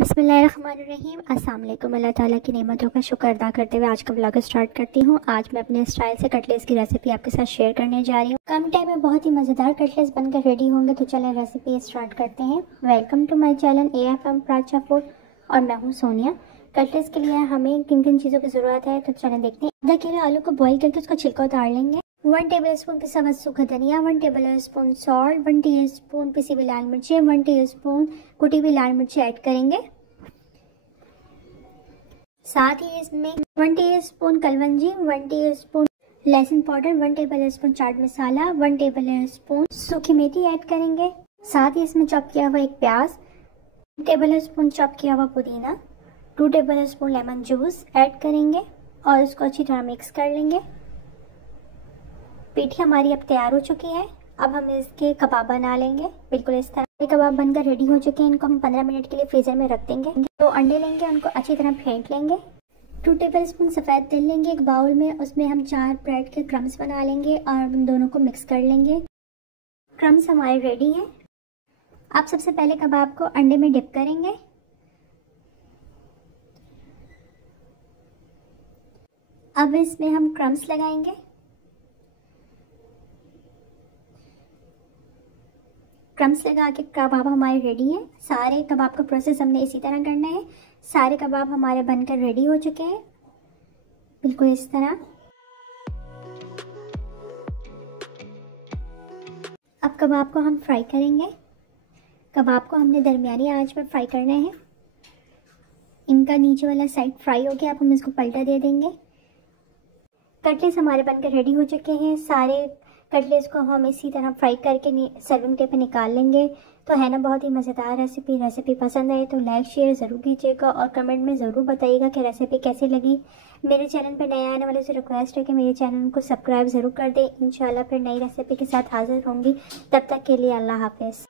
बिस्मिल्लाहिर्रहमानिर्रहीम। अस्सलाम वालेकुम। अल्लाह ताला की नेमतों का शुक्र अदा करते हुए आज का व्लॉग स्टार्ट करती हूँ। आज मैं अपने स्टाइल से कटलेट्स की रेसिपी आपके साथ शेयर करने जा रही हूँ। कम टाइम में बहुत ही मज़ेदार कटलेट्स बनकर रेडी होंगे, तो चलें रेसिपी स्टार्ट करते हैं। Welcome to my channel AFM प्राचा फूड और मैं हूँ सोनिया। कटलेट्स के लिए हमें किन किन चीज़ों की ज़रूरत है, तो चलें देखते हैं। आधा किलो आलू को बॉईल करके उसका छिलका उतार लेंगे। 1 टेबलस्पून पिसा हुआ सूखा धनिया, 1 टेबलस्पून सॉल्ट, 1 टीस्पून पिसी हुई लाल मिर्ची, 1 टीस्पून कुटी हुई लाल मिर्ची ऐड करेंगे। साथ ही इसमें 1 टीस्पून कलवंजी, 1 टीस्पून लहसुन powder, 1 tablespoon chaat masala, 1 tablespoon सूखी मेथी ऐड करेंगे। साथ ही इसमें चॉप किया हुआ एक प्याज, 1 टेबलस्पून चॉप किया हुआ पुदीना, 2 टेबलस्पून लेमन जूस ऐड करेंगे और इसको अच्छी तरह मिक्स कर लेंगे। पीठी हमारी अब तैयार हो चुकी है। अब हम इसके कबाब बना लेंगे। बिल्कुल इस तरह के कबाब बनकर रेडी हो चुके हैं। इनको हम 15 मिनट के लिए फ्रीजर में रख देंगे। तो अंडे लेंगे, उनको अच्छी तरह फेंट लेंगे। 2 टेबलस्पून सफ़ेद तेल लेंगे एक बाउल में, उसमें हम 4 ब्रेड के क्रम्स बना लेंगे और उन दोनों को मिक्स कर लेंगे। क्रम्स हमारे रेडी हैं। आप सबसे पहले कबाब को अंडे में डिप करेंगे। अब इसमें हम क्रम्स लगाएंगे। क्रम्स लगा के कबाब हमारे रेडी हैं। सारे कबाब का प्रोसेस हमने इसी तरह करना है। सारे कबाब हमारे बनकर रेडी हो चुके हैं, बिल्कुल इस तरह। अब कबाब को हम फ्राई करेंगे। कबाब को हमने दरमियानी आंच पर फ्राई करना है। इनका नीचे वाला साइड फ्राई हो गया। अब हम इसको पलटा दे देंगे। कटलेट्स हमारे बनकर रेडी हो चुके हैं। सारे कटलेट्स को हम इसी तरह फ्राई करके सर्विंग ट्रे पे निकाल लेंगे। तो है ना बहुत ही मज़ेदार रेसिपी पसंद आए तो लाइक शेयर ज़रूर कीजिएगा और कमेंट में ज़रूर बताइएगा कि रेसिपी कैसी लगी। मेरे चैनल पे नए आने वाले से रिक्वेस्ट है कि मेरे चैनल को सब्सक्राइब ज़रूर कर दें। इंशाल्लाह फिर नई रेसिपी के साथ हाजिर होंगी। तब तक के लिए अल्लाह हाफ़िज़।